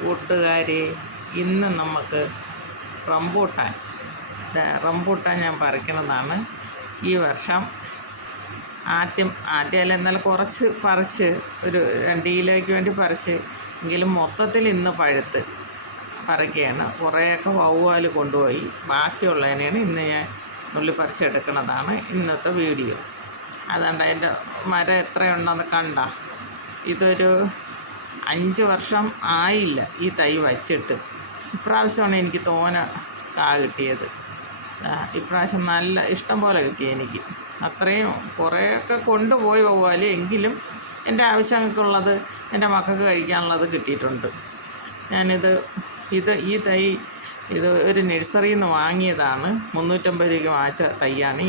കൂട്ടുകാരെ, ഇന്ന് നമുക്ക് റംബൂട്ടാൻ ഞാൻ പറിക്കുന്നതാണ്. ഈ വർഷം ആദ്യമല്ല എന്നാലും കുറച്ച് പറിച്ച് ഒരു 2 കിലോയ്ക്ക് വേണ്ടി പറിച്ച്, എങ്കിലും മൊത്തത്തിൽ ഇന്ന് പഴുത്ത് പറിക്കുകയാണ്. കുറേയൊക്കെ വവ്വാൽ കൊണ്ടുപോയി, ബാക്കിയുള്ളതിനാണ് ഇന്ന് ഞാൻ നുള്ളി പറിച്ചെടുക്കുന്നതാണ് ഇന്നത്തെ വീഡിയോ. അതുകൊണ്ട് അതിൻ്റെ മരം എത്രയുണ്ടെന്ന് കണ്ട. ഇതൊരു 5 വർഷം ആയില്ല ഈ തൈ വച്ചിട്ട്. ഇപ്രാവശ്യമാണ് എനിക്ക് തോന കിട്ടിയത്. ഇപ്രാവശ്യം നല്ല ഇഷ്ടം പോലെ കിട്ടി എനിക്ക്. അത്രയും കുറേയൊക്കെ കൊണ്ടുപോയി പോകാൽ, എങ്കിലും എൻ്റെ ആവശ്യങ്ങൾക്കുള്ളത്, എൻ്റെ മക്കൾക്ക് കഴിക്കാനുള്ളത് കിട്ടിയിട്ടുണ്ട്. ഈ തൈ ഒരു നഴ്സറിയിൽ നിന്ന് വാങ്ങിയതാണ്. 350 രൂപയ്ക്ക് വാങ്ങിച്ച തൈയാണ്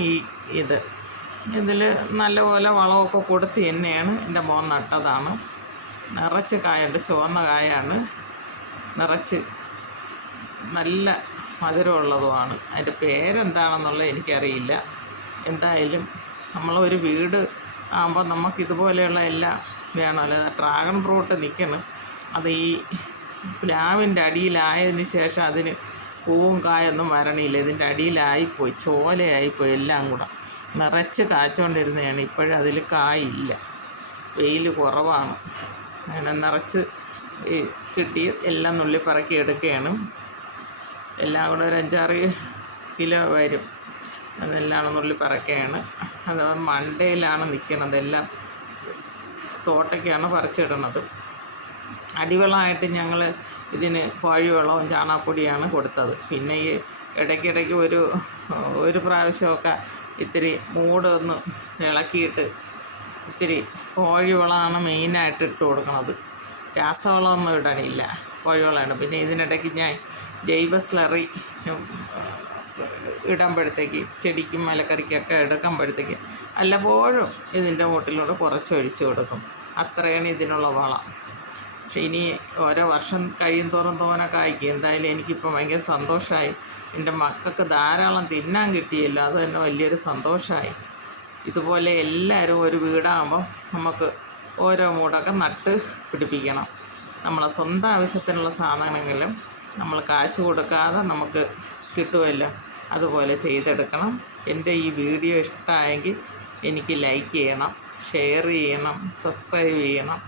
ഇതിൽ നല്ലപോലെ വളമൊക്കെ കൊടുത്ത് തന്നെയാണ് എൻ്റെ മോൻ നട്ടതാണ്. നിറച്ച് കായുണ്ട്, ചുവന്ന കായാണ്, നിറച്ച് നല്ല മധുരമുള്ളതുമാണ്. അതിൻ്റെ പേരെന്താണെന്നുള്ളത് എനിക്കറിയില്ല. എന്തായാലും നമ്മളൊരു വീട് ആകുമ്പോൾ നമുക്കിതുപോലെയുള്ള എല്ലാം വേണമല്ലോ. ഡ്രാഗൺ ഫ്രൂട്ട് നിൽക്കണം, അത് ഈ പ്ലാവിൻ്റെ അടിയിലായതിന് ശേഷം അതിന് പൂവും കായൊന്നും വരണില്ല. ഇതിൻ്റെ അടിയിലായിപ്പോയി, ചോലയായിപ്പോയി, എല്ലാം കൂടെ നിറച്ച് കാച്ചുകൊണ്ടിരുന്നതാണ്. ഇപ്പോഴും അതിൽ കായില്ല, വെയിൽ കുറവാണ്. അങ്ങനെ നിറച്ച് കിട്ടി എല്ലാം നുള്ളി പറക്കി എടുക്കുകയാണ്. എല്ലാം കൂടെ ഒരു 5-6 കിലോ വരും. അതെല്ലാം നുള്ളി പറക്കുകയാണ്. അത് മണ്ടയിലാണ് നിൽക്കുന്നത്. എല്ലാം തോട്ടയ്ക്കാണ് പറിച്ചിടുന്നത്. അടിവളമായിട്ട് ഞങ്ങൾ ഇതിന് കോഴിവളവും ചാണകപ്പൊടിയാണ് കൊടുത്തത്. പിന്നെ ഈ ഇടയ്ക്കിടയ്ക്ക് ഒരു പ്രാവശ്യമൊക്കെ ഇത്തിരി മൂടൊന്ന് ഇളക്കിയിട്ട് ഇത്തിരി കോഴിവളമാണ് മെയിനായിട്ട് ഇട്ട് കൊടുക്കുന്നത്. രാസവളമൊന്നും ഇടണില്ല, കോഴിവളമാണ്. പിന്നെ ഇതിനിടയ്ക്ക് ഞാൻ ജൈവ സ്ലറി ഇടുമ്പോഴത്തേക്ക്, ചെടിക്കും മലക്കറിക്കൊക്കെ എടുക്കുമ്പോഴത്തേക്ക് വല്ലപ്പോഴും ഇതിൻ്റെ മൂട്ടിലൂടെ കുറച്ച് ഒഴിച്ചു കൊടുക്കും. അത്രയാണ് ഇതിനുള്ള വളം. പക്ഷേ ഇനി ഓരോ വർഷം കഴിയും തോറും തോനെ കായ്ക്കും. എന്തായാലും എനിക്കിപ്പോൾ ഭയങ്കര സന്തോഷമായി. എൻ്റെ മക്കൾക്ക് ധാരാളം തിന്നാൻ കിട്ടിയല്ലോ, അത് തന്നെ വലിയൊരു സന്തോഷമായി. ഇതുപോലെ എല്ലാവരും ഒരു വീടാകുമ്പോൾ നമുക്ക് ഓരോ മൂടൊക്കെ നട്ട് പിടിപ്പിക്കണം. നമ്മളെ സ്വന്തം ആവശ്യത്തിനുള്ള സാധനങ്ങളും നമ്മൾ കാശ് കൊടുക്കാതെ നമുക്ക് കിട്ടുമല്ലോ, അതുപോലെ ചെയ്തെടുക്കണം. എൻ്റെ ഈ വീഡിയോ ഇഷ്ടമായെങ്കിൽ എനിക്ക് ലൈക്ക് ചെയ്യണം, ഷെയർ ചെയ്യണം, സബ്സ്ക്രൈബ് ചെയ്യണം.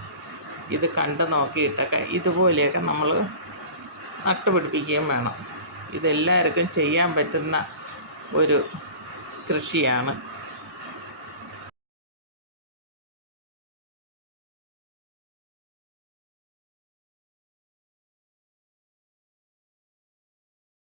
ഇത് കണ്ടു നോക്കിയിട്ടൊക്കെ ഇതുപോലെയൊക്കെ നമ്മൾ നട്ടുപിടിപ്പിക്കുകയും വേണം. ഇതെല്ലാവർക്കും ചെയ്യാൻ പറ്റുന്ന ഒരു കൃഷിയാണ്.